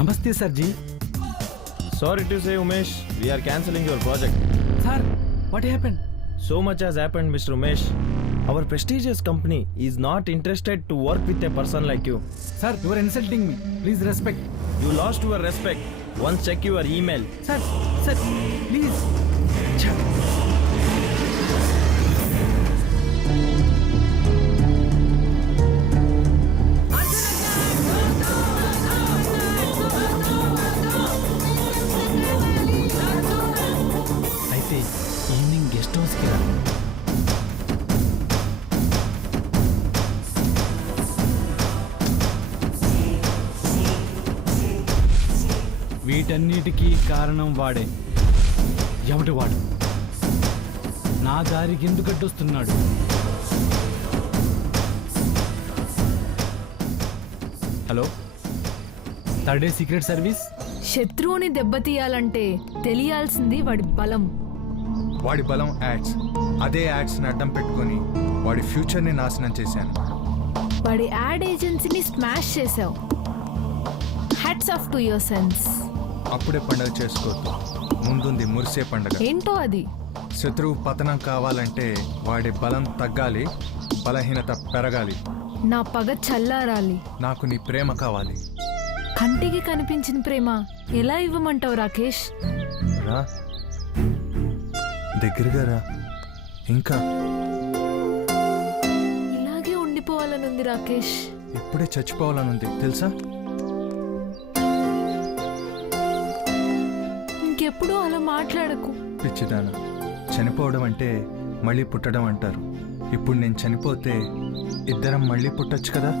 నమస్తే sir ji. Sorry to say, Umesh, we are cancelling your project. Sir what happen? So much has happened, Mr. Umesh. Our prestigious company is not interested to work with a person like you. Sir you are insulting me. Please respect. You lost your respect. Once check your email. Sir sir please. అయితే evening guest హౌస్కి రా. వీటన్నిటికీ కారణం వాడే. ఎవడు వాడు? నా దారికి ఎందుకు అడ్డొస్తున్నాడు? Hello, third day secret service. శత్రువుని దెబ్బతీయాలంటే తెలియాల్సింది వాడి బలం. వాడి బలం యాడ్స్. అదే యాడ్స్ని అడ్డం పెట్టుకొని వాడి ఫ్యూచర్ని నాశనం చేశాను. వాడి యాడ్ ఏజెన్సీని స్మాష్ చేసావు. Hats off to your sense. అప్పుడే పండగ చేసుకోవద్దు, ముందుంది మురిసే పండగ. ఏంటో అది? శత్రువు పతనం కావాలంటే వాడి బలం తగ్గాలి, బలహీనత పెరగాలి. నా పగ చల్లారాలి. నాకు నీ ప్రేమ కావాలి. కంటికి కనిపించిన ప్రేమ ఎలా ఇవ్వమంటావు రాకేష్? రా, దగ్గరగా రా. ఇంకా ఇలాగే ఉండిపోవాలనుంది రాకేష్. ఇప్పుడే చచ్చిపోవాలనుంది తెలుసా? ఇంకెప్పుడు అలా మాట్లాడకు. పిచ్చిదాన, చనిపోవడం అంటే మళ్ళీ పుట్టడం అంటారు. ఇప్పుడు నేను చనిపోతే ఇద్దరం మళ్ళీ పుట్టొచ్చు కదా.